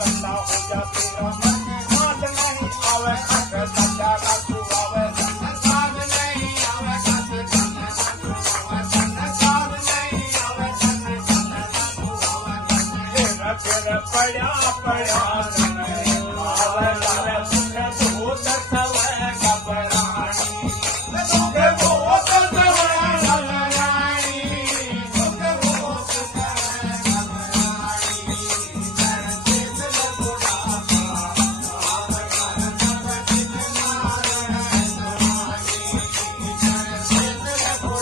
गंदा हो जा तेरा मन साथ नहीं आवे खट सदा कासू आवे साथ नहीं आवे खट सदा कासू आवे साथ नहीं आवे खट सदा कासू आवे तेरा पड़ा पड़ा